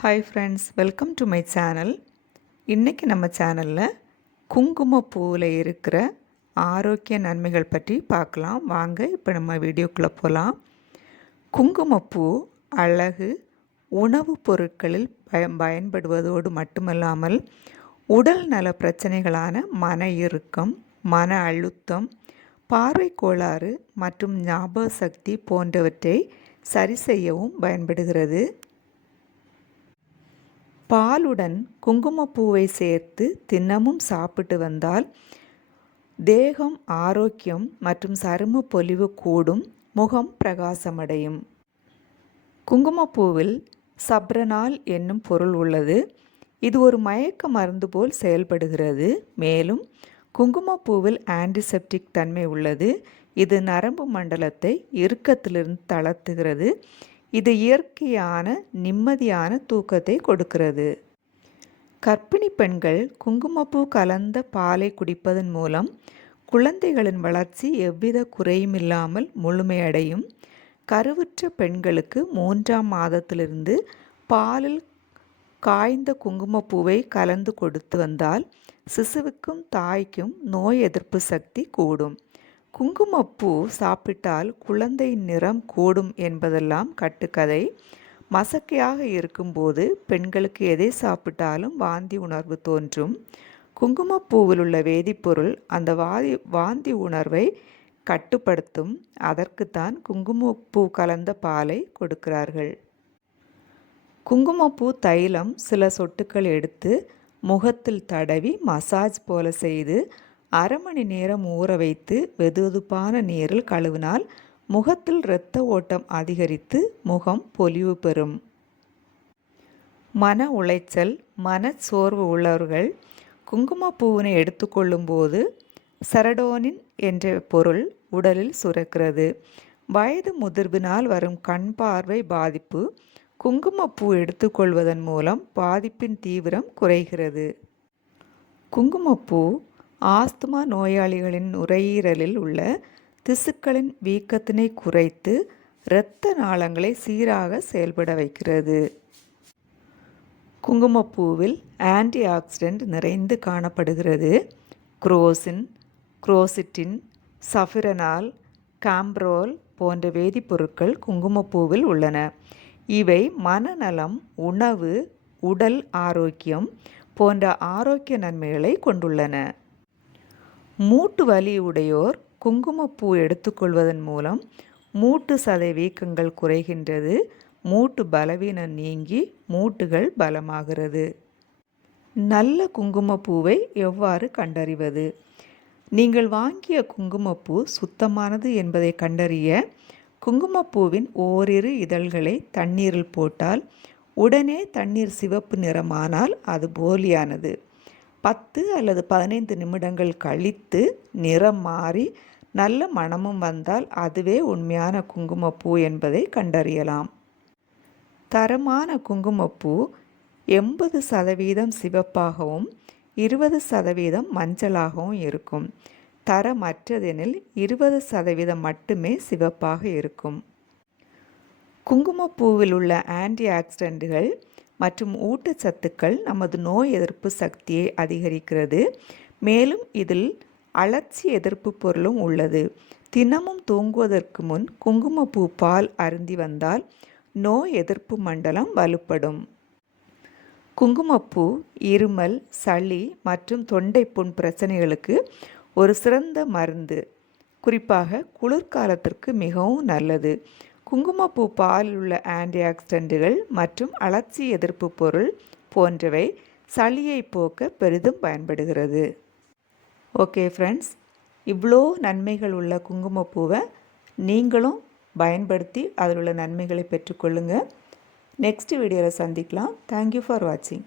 Hi friends, welcome to my channel. இன்றைக்கி நம்ம சேனலில் குங்குமப்பூவில் இருக்கிற ஆரோக்கிய நன்மைகள் பற்றி பார்க்கலாம். வாங்க இப்போ நம்ம வீடியோக்குள்ளே போகலாம். குங்குமப்பூ அழகு, உணவுப் பொருட்களில் பயன்படுவதோடு மட்டுமல்லாமல் உடல் நல பிரச்சனைகளான மன இறுக்கம், மன அழுத்தம், பார்வை கோளாறு மற்றும் ஞாபக சக்தி போன்றவற்றை சரி செய்யவும் பயன்படுகிறது. பாலுடன் குங்குமப்பூவை சேர்த்து தினமும் சாப்பிட்டு வந்தால் தேகம் ஆரோக்கியம் மற்றும் சரும பொலிவு கூடும், முகம் பிரகாசமடையும். குங்குமப்பூவில் சப்ரனால் என்னும் பொருள் உள்ளது. இது ஒரு மயக்க மருந்து போல் செயல்படுகிறது. மேலும் குங்குமப்பூவில் ஆன்டிசெப்டிக் தன்மை உள்ளது. இது நரம்பு மண்டலத்தை இறுக்கத்திலிருந்து தளர்த்துகிறது. இது இயற்கையான நிம்மதியான தூக்கத்தை கொடுக்கிறது. கர்ப்பிணி பெண்கள் குங்குமப்பூ கலந்த பாலை குடிப்பதன் மூலம் குழந்தைகளின் வளர்ச்சி எவ்வித குறையுமில்லாமல் முழுமையடையும். கருவுற்ற பெண்களுக்கு 3ஆம் மாதத்திலிருந்து பாலில் காய்ந்த குங்குமப்பூவை கலந்து கொடுத்து வந்தால் சிசுவுக்கும் தாய்க்கும் நோய் எதிர்ப்பு சக்தி கூடும். குங்குமப்பூ சாப்பிட்டால் குழந்தையின் நிறம் கூடும் என்பதெல்லாம் கட்டுக்கதை. மசக்கையாக இருக்கும்போது பெண்களுக்கு எதை சாப்பிட்டாலும் வாந்தி உணர்வு தோன்றும். குங்குமப்பூவில் உள்ள வேதிப்பொருள் அந்த வாந்தி உணர்வை கட்டுப்படுத்தும். அதற்குத்தான் குங்குமப்பூ கலந்த பாலை கொடுக்கிறார்கள். குங்குமப்பூ தைலம் சில சொட்டுக்கள் எடுத்து முகத்தில் தடவி மசாஜ் போல செய்து 1/2 மணி நேரம் ஊற வைத்து வெதுவெதுப்பான நீரில் கழுவினால் முகத்தில் இரத்த ஓட்டம் அதிகரித்து முகம் பொலிவு பெறும். மன உளைச்சல், மனச்சோர்வு உள்ளவர்கள் குங்குமப்பூவினை எடுத்துக்கொள்ளும் போது செரடோனின் என்ற பொருள் உடலில் சுரக்கிறது. வயது முதிர்வினால் வரும் கண் பார்வை பாதிப்பு குங்குமப்பூ எடுத்துக்கொள்வதன் மூலம் பாதிப்பின் தீவிரம் குறைகிறது. குங்குமப்பூ ஆஸ்துமா நோயாளிகளின் நுரையீரலில் உள்ள திசுக்களின் வீக்கத்தினை குறைத்து இரத்த நாளங்களை சீராக செயல்பட வைக்கிறது. குங்குமப்பூவில் ஆன்டி ஆக்சிடென்ட் நிறைந்து காணப்படுகிறது. குரோசிட்டின், சஃபிரனால், காம்ப்ரோல் போன்ற வேதிப்பொருட்கள் குங்குமப்பூவில் உள்ளன. இவை மனநலம், உணவு, உடல் ஆரோக்கியம் போன்ற ஆரோக்கிய நன்மைகளை கொண்டுள்ளன. மூட்டு வலி உடையோர் குங்குமப்பூ எடுத்துக்கொள்வதன் மூலம் மூட்டு சதை வீக்கங்கள் குறைகின்றது. மூட்டு பலவீனம் நீங்கி மூட்டுகள் பலமாகிறது. நல்ல குங்குமப்பூவை எவ்வாறு கண்டறிவது? நீங்கள் வாங்கிய குங்குமப்பூ சுத்தமானது என்பதை கண்டறிய குங்குமப்பூவின் ஓரிரு இதழ்களை தண்ணீரில் போட்டால் உடனே தண்ணீர் சிவப்பு நிறமானால் அது போலியானது. 10 அல்லது 15 நிமிடங்கள் கழித்து நிறம் மாறி நல்ல மணமும் வந்தால் அதுவே உண்மையான குங்குமப்பூ என்பதை கண்டறியலாம். தரமான குங்குமப்பூ 80% சிவப்பாகவும் 20% மஞ்சளாகவும் இருக்கும். தரமற்றதெனில் 20% மட்டுமே சிவப்பாக இருக்கும். குங்குமப்பூவில் உள்ள ஆன்டி ஆக்சிடென்ட்கள் மற்றும் ஊட்டச்சத்துக்கள் நமது நோய் எதிர்ப்பு சக்தியை அதிகரிக்கிறது. மேலும் இதில் அழற்சி எதிர்ப்பு பொருளும் உள்ளது. தினமும் தூங்குவதற்கு முன் குங்குமப்பூ பால் அருந்தி வந்தால் நோய் எதிர்ப்பு மண்டலம் வலுப்படும். குங்குமப்பூ இருமல், சளி மற்றும் தொண்டை புண் பிரச்சனைகளுக்கு ஒரு சிறந்த மருந்து. குறிப்பாக குளிர்காலத்திற்கு மிகவும் நல்லது. குங்குமப்பூ பாலில் உள்ள ஆன்டி ஆக்சிடென்ட்கள் மற்றும் அழற்சி எதிர்ப்பு பொருள் போன்றவை சளியை போக்க பெரிதும் பயன்படுகிறது. ஓகே ஃப்ரெண்ட்ஸ், இவ்வளோ நன்மைகள் உள்ள குங்குமப்பூவை நீங்களும் பயன்படுத்தி அதில் உள்ள நன்மைகளை பெற்றுக்கொள்ளுங்கள். நெக்ஸ்ட் வீடியோவில் சந்திக்கலாம். தேங்க்யூ ஃபார் வாட்சிங்.